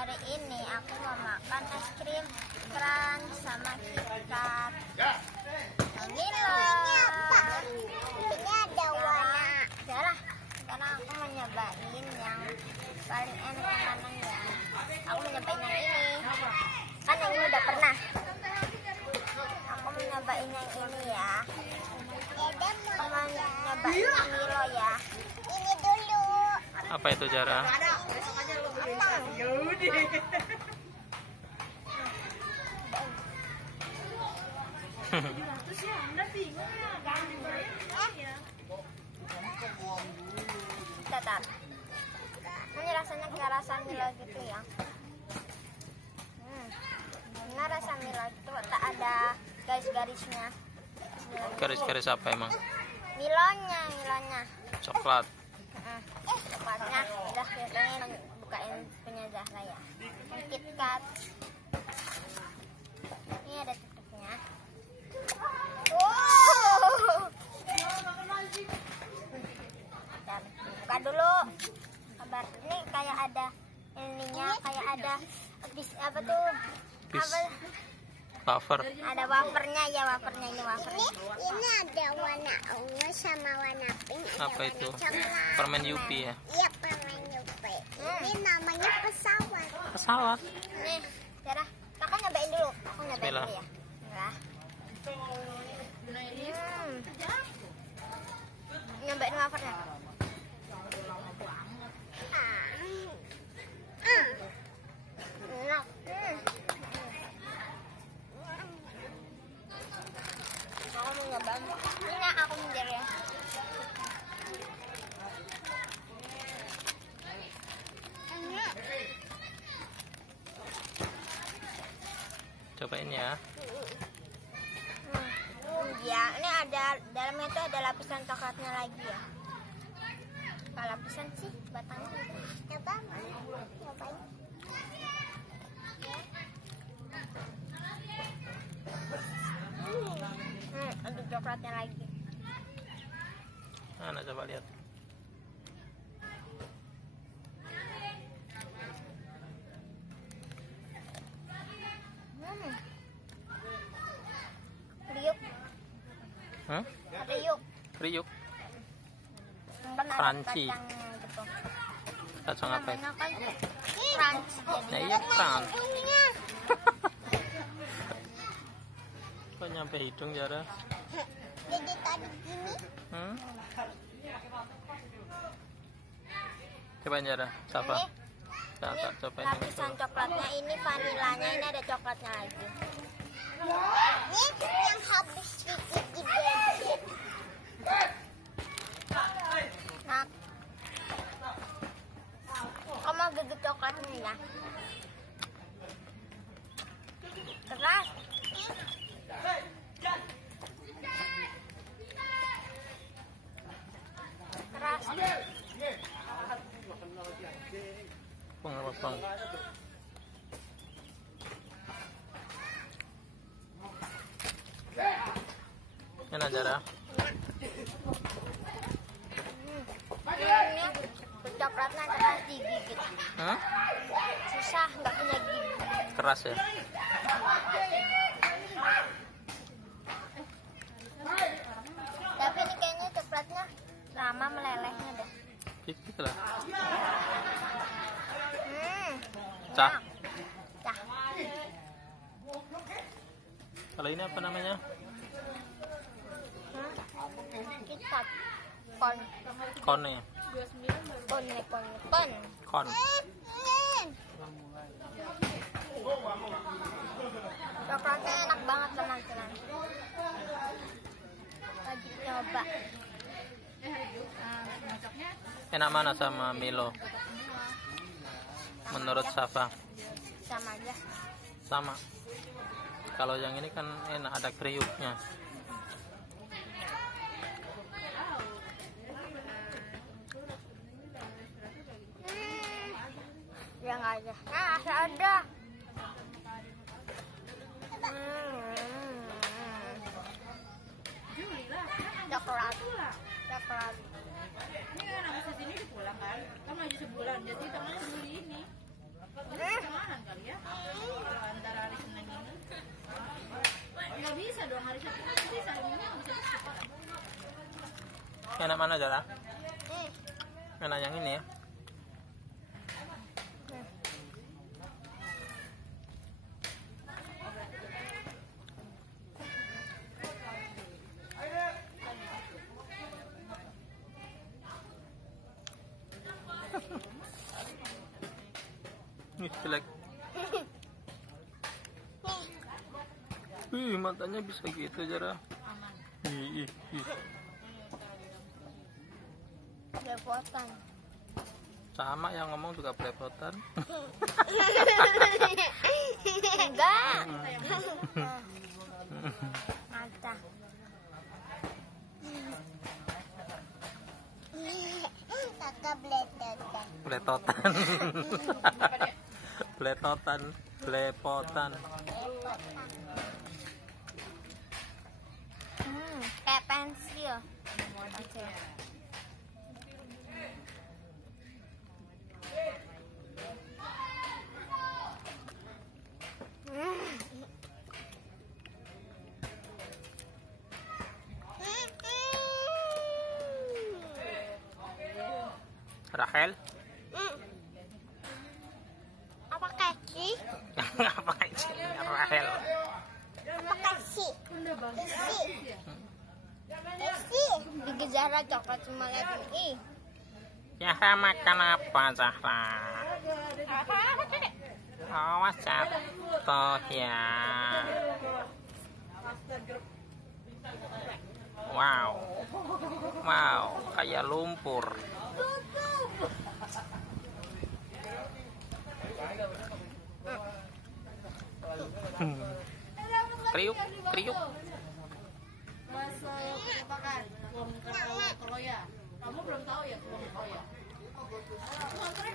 Hari ini aku mau makan es krim crunch sama KitKat. Milo. Ini ada warna. Sekarang aku mau nyobain yang paling enak yang mana ya. Aku mau nyobain yang ini. Kan yang ini udah pernah. Aku mau nyobain yang ini ya. Aku mau nyobain yang Milo ya. Ini dulu. Apa itu, Zara? Tetap. Ini rasanya kayak rasa Milo gitu ya. Ini rasa Milo gitu, tak ada garis-garisnya. Garis-garis apa emang? Milonya. Coklat. Coklatnya udah kayaknya bukain punya Zahra ya. Yang KitKat. Ini ada tutupnya. Buka dulu. Kabar ini kayak ada ininya, kayak ada apa tuh? Wafer. Ada wafernya ya, wafernya ini wafernya. Ini ada warna ungu sama warna pink. Apa itu? Permen Yupi ya? Iya, permen Yupi. Ini namanya pesawat. Pesawat. Nih, Zara, kakak nyobain dulu. Aku nyobain Bismillah. dulu ya. Nyobain wafernya. Enak. Aku mau nyobain. Ini aku minggir ya. Cobain ya. Ya, ini ada dalamnya tuh ada lapisan coklatnya lagi ya. Kalau lapisan sih batangnya. Coba, cobain. Ada coklatnya lagi. Mana coba lihat. Kriuk, Hah? kriuk. Kriuk. Kan ada Crunchy. kacangnya gitu. Kacang apa itu? Namanya kan crunch Nah, jadi. iya crunch. Kok nyampe hidung, Zara? Jadi tadi gini. Cobain, Zara. Siapa? Ini Tak cobain yang itu. lapisan coklatnya, ini vanilanya, ini ada coklatnya lagi. Ini yang habis sedikit gede. Nah, kamu mau gigit coklatnya ya? Keras. Keras. Peng. Enak, Zara? Ini coklatnya keras digigit. Hah? Susah, nggak punya gigi. Keras ya? Tapi ini kayaknya coklatnya lama melelehnya deh. Dikit lah. Cah. Cah. Kalau ini apa namanya? KitKat. Kon. Kone. Kon. Coklatnya enak banget teman-teman. Wajib coba. Enak mana sama Milo? Menurut Safa? Sama aja. Sama. Kalau yang ini kan enak, ada kriuknya. Ya nggak aja. Nah, ada. Coklat. Ini kan anak sini pulang kan, kamu aja sebulan, jadi tangannya beli ini. Enak mana Zara? Enak yang ini ya. Nih jelek. Wih, matanya bisa gitu Zara. Ih. Belepotan. Sama yang ngomong juga belepotan. Enggak. Mata. Kakak beletotan. Beletotan. Beletotan, belepotan. Kayak pensil. Oke. Rahel? Apa kasih? Apa sih Rahel? Apa kasih? Isi. Di Zahra coklat semua liatin. Ih. Zahra makan apa Zahra? Awas jatuh ya. Wow, kayak lumpur. Kriuk.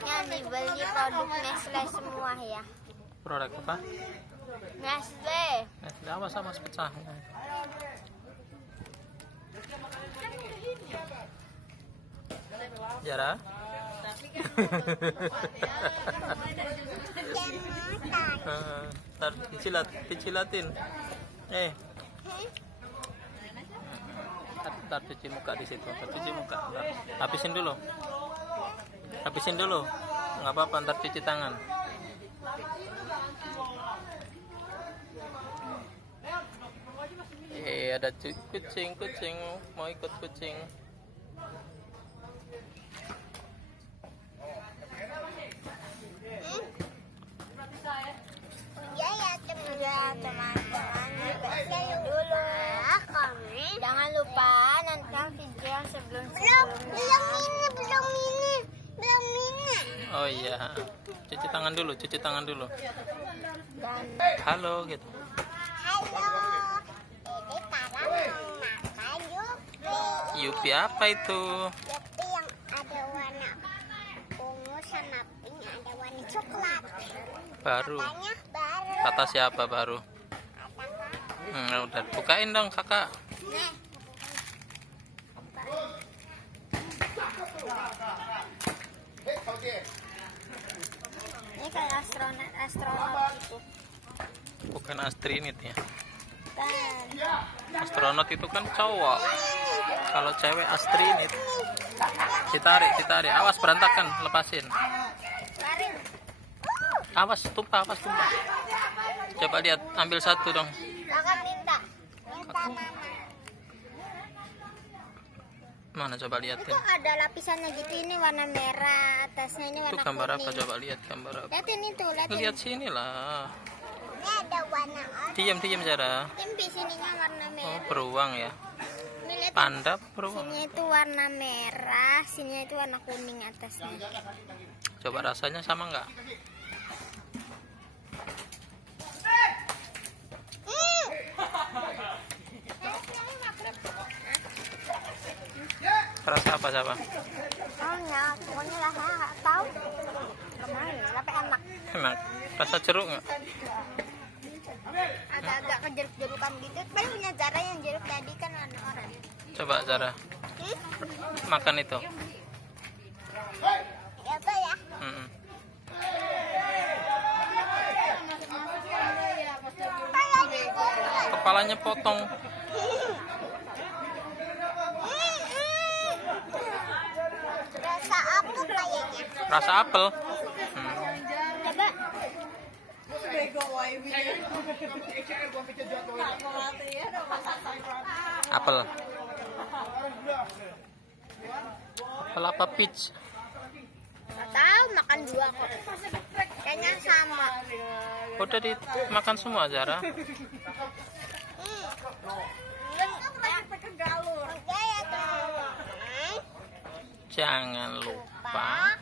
Yang dibeli produk Nestle semua ya. Produk apa? Nestle. Awas sama pecah. Zara? Ntar dicilatin. Ntar cuci muka di situ. Cuci muka. Habisin dulu. Nggak apa-apa, ntar cuci tangan. Ada kucing mau ikut kucing. Ya teman-teman. Dulu. Jangan lupa nonton video yang sebelumnya. Belum ini. Oh iya, cuci tangan dulu. Dan Halo gitu. Halo. Ini sekarang mau makan Yupi apa itu? Yupi yang ada warna ungu sama pink, ada warna coklat. Baru. Katanya baru. Kata siapa baru? Udah bukain dong kakak. Nah. ini kayak astronot gitu. Bukan astronot ya. Dan Astronot itu kan cowok. Kalau cewek astronot. Ditarik. Awas berantakan, lepasin. Awas tumpah. Coba lihat, ambil satu dong. kakak minta Mama. Mana coba liatin. itu ada lapisannya gitu, ini warna merah, atasnya ini Itu warna gambar kuning. apa? Coba lihat gambar apa. Liatin itu, liatin. Lihat sini lah. Ini ada warna Diam Zara. Ini sininya warna Oh, merah. beruang ya. Ini liatin. Panda beruang. Sini itu warna merah, sini itu warna kuning atasnya. Coba rasanya sama nggak? Rasa apa siapa? Pokoknya rasanya nggak tahu. Kemarin, tapi enak. Enak. Rasa jeruk nggak? Agak-agak kejeruk-jerukan gitu. Tapi punya Zara yang jeruk tadi kan warna oranye. Coba Zara. Makan itu. apa ya? Mm-mm. Kepalanya potong. Rasa apel. Coba. Apel. Apel apa peach? Nggak tahu, makan dua kok. Kayaknya sama. Udah dimakan semua, Zara. Oke ya teman-teman. Jangan lupa